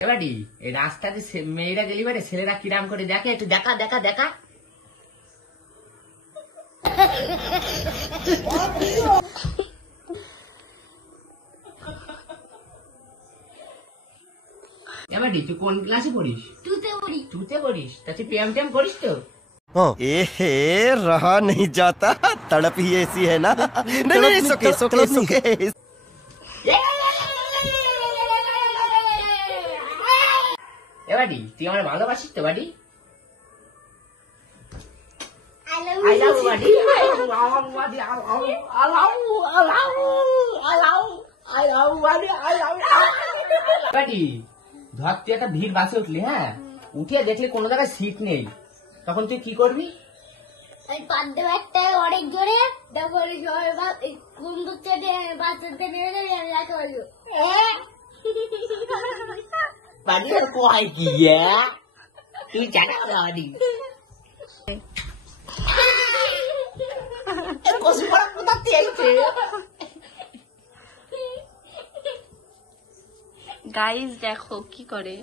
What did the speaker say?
এবারে এই রাস্তাতে মেয়েরা গেলি বারে ছেলেরা কিরাম করে দেখে, একটু দেখা দেখা দেখা। এবারে তুই কোন ক্লাসে পড়িস? টুতে পড়িস। তা তুই প্রেম টেম করিস তো? रहा नहीं जाता, तड़प ही ऐसी है ना। नहीं, सोके। এবারে তুই আমার ভালোবাসিস তো বাড়ি? ধর তুই একটা ভিড় বাসে উঠলি, হ্যাঁ, উঠিয়ে দেখলি কোনো জায়গায় সিট নেই, তখন তুই কি করবি? অনেক জোরে বন্দুক চেটে বাচ্চাদের বাড়ি আর কয় কি তুই জানা বাড়ি গাইস দেখো কি করে।